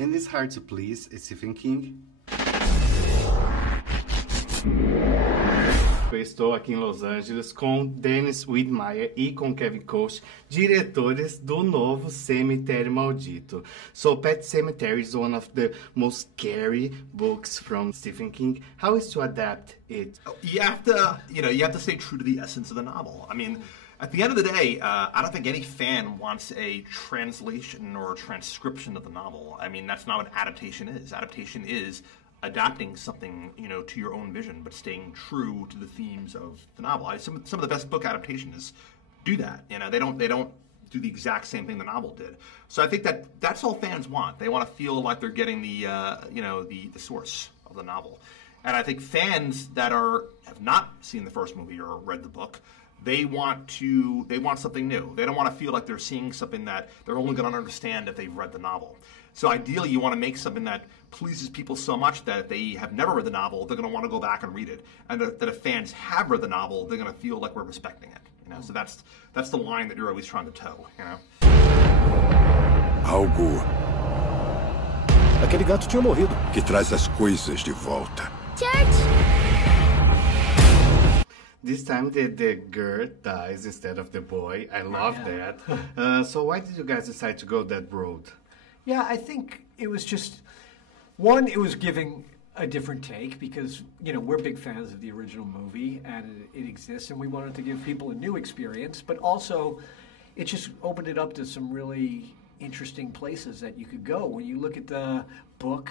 And it's hard to please Stephen King. Eu estou aqui em Los Angeles com Dennis Widmeyer e com Kevin Coast, diretores do novo Cemitério Maldito. So Pet Sematary is one of the most scary books from Stephen King. How is to adapt it? You have to stay true to the essence of the novel. I mean, at the end of the day, I don't think any fan wants a translation or a transcription of the novel. I mean, that's not what adaptation is. Adaptation is adapting something, to your own vision, but staying true to the themes of the novel. Some of the best book adaptations do that. They don't do the exact same thing the novel did. So I think that's all fans want. They want to feel like they're getting the source of the novel. And I think fans that have not seen the first movie or read the book, they want something new. They don't want to feel like they're seeing something that they're only going to understand if they've read the novel. So ideally, you want to make something that pleases people so much that if they have never read the novel, they're going to want to go back and read it. And that if fans have read the novel, they're going to feel like we're respecting it. So that's the line that you're always trying to toe. Algo. Aquele gato tinha morrido. Que traz as coisas de volta. This time the girl dies instead of the boy. I love that. So why did you guys decide to go that road? Yeah, I think it was just, one, it was giving a different take because, we're big fans of the original movie and it exists and we wanted to give people a new experience, but also it just opened it up to some really interesting places that you could go. When you look at the book,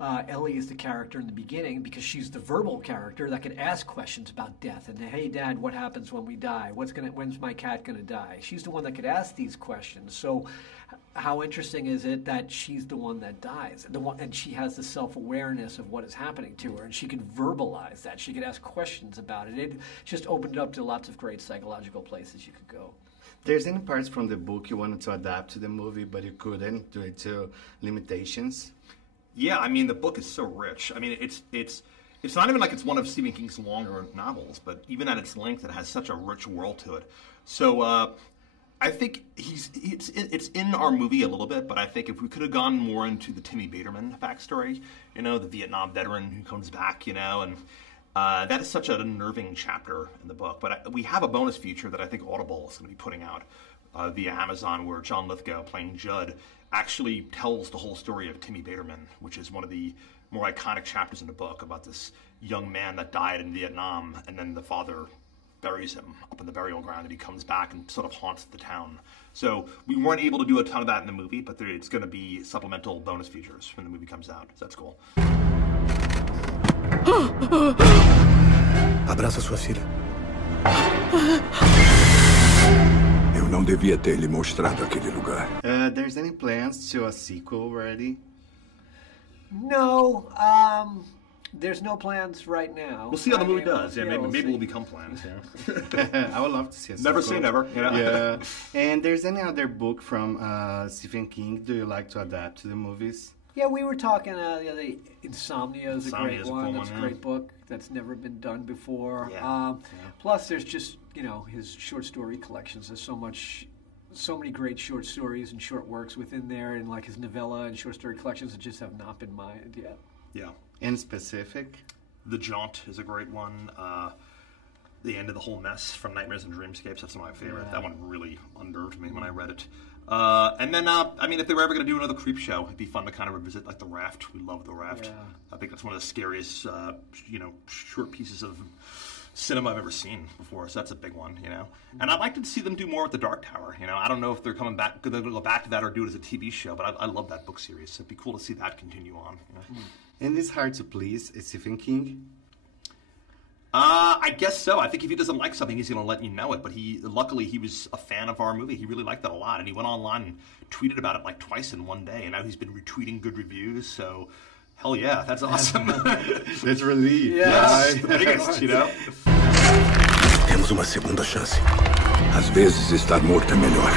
Ellie is the character in the beginning because she's the verbal character that can ask questions about death and, hey, Dad, what happens when we die? When's my cat going to die? She's the one that could ask these questions. So how interesting is it that she's the one that dies, and she has the self-awareness of what is happening to her, and she can verbalize that. She could ask questions about it. It just opened it up to lots of great psychological places you could go. There's any parts from the book you wanted to adapt to the movie, but you couldn't due to limitations? Yeah, I mean, the book is so rich. I mean, it's not even like it's one of Stephen King's longer novels, but even at its length, it has such a rich world to it. So I think it's in our movie a little bit, but I think if we could have gone more into the Timmy Baterman backstory, the Vietnam veteran who comes back, and that is such an unnerving chapter in the book. But we have a bonus feature that I think Audible is going to be putting out via Amazon, where John Lithgow, playing Judd, actually tells the whole story of Timmy Baterman, which is one of the more iconic chapters in the book about this young man that died in Vietnam, and then the father buries him up in the burial ground, and he comes back and sort of haunts the town. So we weren't able to do a ton of that in the movie, but it's going to be supplemental bonus features when the movie comes out. So that's cool. Abraça sua filha. Eu não devia ter lhe mostrado aquele lugar. There's any plans to a sequel already? No, there's no plans right now. We'll see how the movie does. Yeah, maybe we'll become plans. I would love to see a sequel. Never say never. Yeah. And there's any other book from Stephen King do you like to adapt to the movies? Yeah, we were talking, the Insomnia is a great one. Cool That's a great book that's never been done before. Yeah. Plus, there's just, his short story collections. There's so many great short stories and short works within there, and like his novella and short story collections that just have not been mined yet. Yeah. In specific? The Jaunt is a great one. The End of the Whole Mess from Nightmares and Dreamscapes, that's one of my favorite. Yeah. That one really unnerved me when I read it. And then, if they were ever going to do another creep show, it'd be fun to kind of revisit, like The Raft. We love The Raft. Yeah. I think that's one of the scariest, short pieces of cinema I've ever seen before, so that's a big one, And I'd like to see them do more with The Dark Tower, I don't know if they're coming back, they're going to go back to that or do it as a TV show, but I love that book series, so it'd be cool to see that continue on. And it's hard to please Stephen King? I guess so. I think if he doesn't like something, he's going to let you know it. But luckily, he was a fan of our movie. He really liked that a lot, and he went online and tweeted about it like twice in one day. And now he's been retweeting good reviews. So, hell yeah, that's awesome. That's relief. Yes, the biggest, Temos uma segunda chance. Às vezes estar morto é melhor.